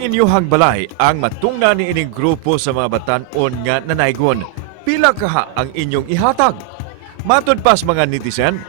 Ang inyuhang balay ang matungna ni ining grupo sa mga batan-on nga nanaygon. Pila kaha ang inyong ihatag? Matod pas mga netizen,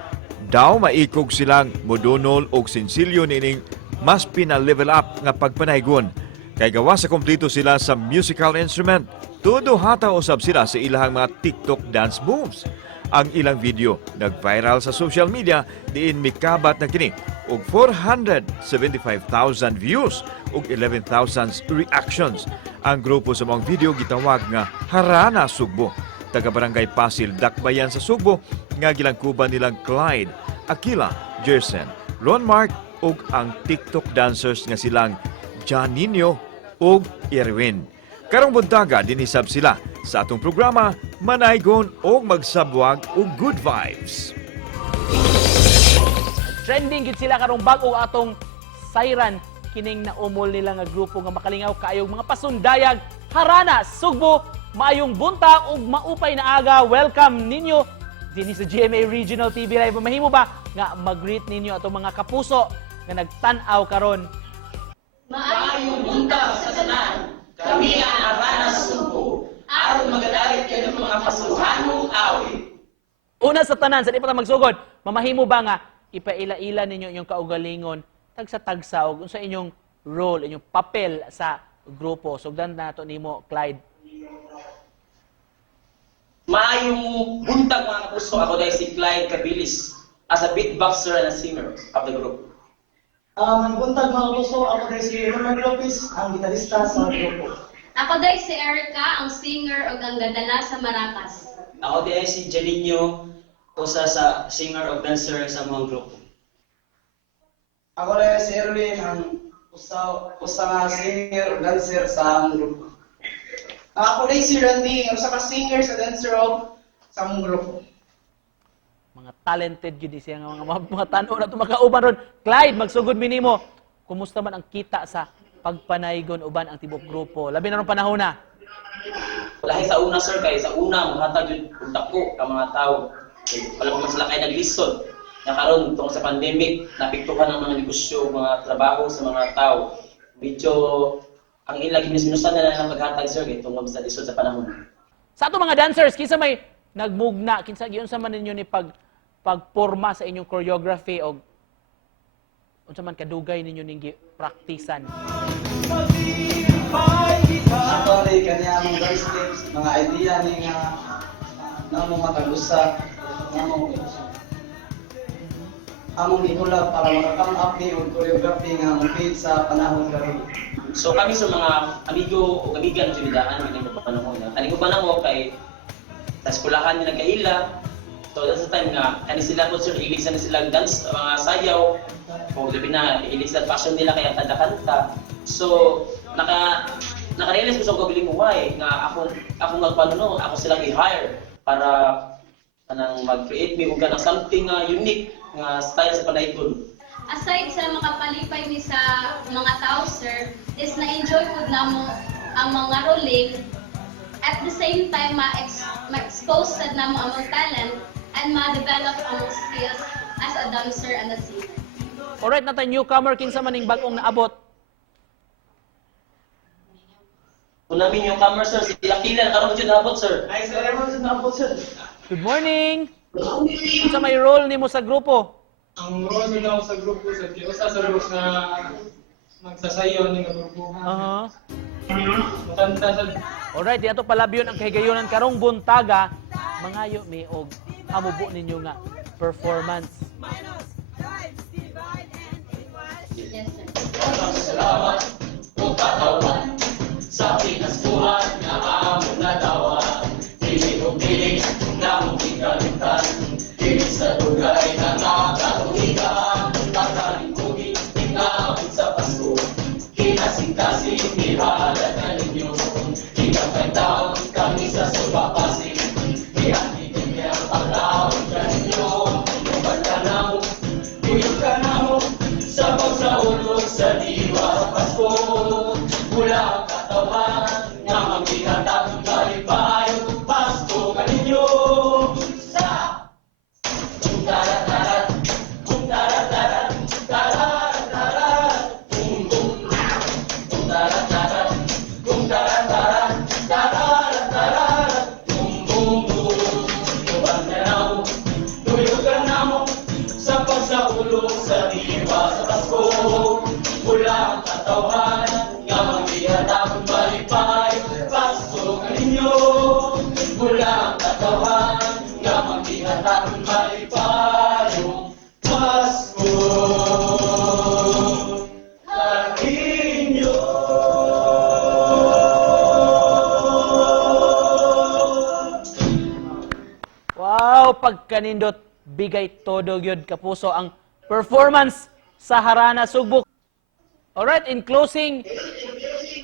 daw maikog silang modunol og sensilyo ni ining mas pina-level up nga pagpanaygon. Kay gawa sa kompleto sila sa musical instrument, todo hata usab sila sa ilahang mga TikTok dance moves. Ang ilang video nag-viral sa social media diin mikabat na kini og 475,000 views ug 11,000 reactions. Ang grupo sa mga video gitawag nga Harana Sugbo. Taga Barangay Pasil, Dakbayan sa Sugbo nga gilangkuban nilang Clyde, Aquila, Jersen, Ron Mark ug ang TikTok dancers nga silang Janino ug Erwin. Karong buntaga dinisab sila sa atong programa Manaygon og magsabwag og good vibes. Trending gid sila karong bag-o atong Siren kining naumol nila nga grupo nga makalingaw kaayong mga pasundayag Harana Sugbo. Maayong buntag ug maupay na aga. Welcome ninyo dinhi sa GMA Regional TV Live. Mahimo ba nga mag-greet ninyo atong mga kapuso nga nagtan-aw karon? Maayong buntag sa tanan. Kami ang Harana Sugbo. Aron magadalit kayo ng mga pasuhanong awit. Una sa tanan, sa di pa ta magsugod, mamahimo ba nga ipaila-ila ninyo inyong kaugalingon tagsa-tagsa og unsa inyong role, inyong papel sa grupo. Sugdan nato nimo, Clyde. Maayong buntag mga kapuso. Ako dahil si Clyde Cabilis as a beatboxer and a singer of the group. Ang buntag mga kapuso, ako dahil si Ronald Lopez, ang gitarista sa grupo. Ako dahil si Erica, ang singer o ang gadala sa Maracas. Ako din ay si Janino, usa sa singer o dancer sa mga grupo. Ako dahil si Erwin, ang usa nga singer o dancer sa among grupo. Ako dahil si Randy, ang usa ka singer sa dancer sa among grupo. Mga talented gid siya nga mga tan-o na tumakauban ron. Clyde, magsugod mi nimo. Kumusta man ang kita sa pagpanaygon uban ang tibok grupo? Labi na ron panahon na. Lahi sa una sir, kay sa una mahatag yun kung dako ka mga tao. Wala pa sila kayo naglisod. Nakaroon tungkol sa pandemic, napiktuhan ng mga negosyo, mga trabaho sa mga tao. Medyo ang ilang minusan na lang paghatag sir, tungkol sa lisod sa panahon. Sa ato mga dancers, kinsa may nagmugna, kinsa giunsa man ninyo ni pagporma sa inyong choreography o unsa man kadugay ninyo ning praktisan. Ako rin kanya among dance steps, mga idea ni nga namo matagusa, namo among gihulab para makakam up ni og choreography nga mupit sa panahon karon. So kami sa mga amigo o kamigan sa bidaan, hindi mo pa panahon na. Aling ko pa na mo kay sa eskulahan nila kaila. So that's the time nga, kani sila po sir, ilisan na sila dance, mga sayaw. O labi na, ilisan passion nila kaya kanta-kanta. So, naka-realize ko sa kabiling mo, why? Nga ako magpanuno, ako silang i-hire para mag-create me kung something unique nga style sa panaygon. Aside sa makapalipay ni sa mga tao, sir, is na-enjoy po na mo ang mga rolling. At the same time, ma-expose sad na mo ang mga talent and ma-develop ang skills as a dancer and a singer. Alright, natin newcomer, kinsa man ning bag-ong naabot. Kung namin yung camera sir, si Aquila, nakaroon dyan nabot sir. Ay, sa karon sa nabot sir. Good morning. Unsa may role nimo sa grupo? Ang role nila sa grupo sa usa sa roles na magsasayaw ning grupo. Makanta sa Alright, di ato palabyon ang kahigayonan karong buntaga. Mangayo mi og amubo ninyo nga performance. Yes, sir. Salamat o katawan sa Pinas buwan na among nadawan. Piling na mong ikalitan, piling sa dugay na nakatuligan. Pagkalingkugi, tingawin sa Pasko, kinasing-kasing ihalat na ninyo. Hinggang taon kami sa Subapasing, ihatigin niya paglaon ka ninyo. Lumad ka na mo, tuyog ka na mo, sabaw sa ulog sa diwa Pasko. Mula ang katawan na magbigat pagkanindot bigay todo gyud kapuso ang performance sa Harana Sugbo. Alright, in closing,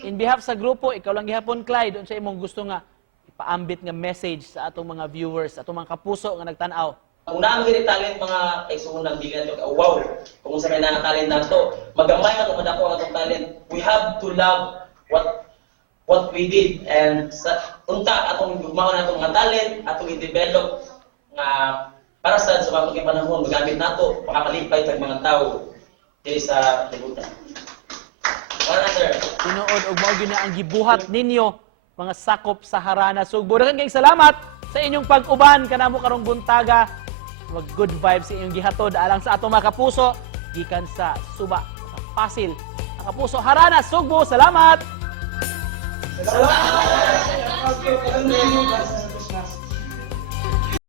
in behalf sa grupo, ikaw lang gihapon, Clyde, doon sa imong gusto nga ipaambit nga message sa atong mga viewers, atong mga kapuso nga nagtan-aw. Kung naamagin talent mga kaigsuunang dili nato wow kung sa may nga talent nato magamay man kung ako ang atong talent, we have to love what we did, and sa unta atong gugmaon natong mga talent atong i-develop nga para sa mga panahon magamit nato makapalipay tag mga tao diri sa libutan. Wala sir. Tinuod og mao gyud na ang gibuhat ninyo mga sakop sa Harana Sugbo. Daghang kayong salamat sa inyong pag-uban kanamo karong buntaga. Mag good vibes sa inyong gihatod alang sa atong mga kapuso gikan sa Suba, sa Pasil. Ang kapuso Harana Sugbo, salamat. Salamat!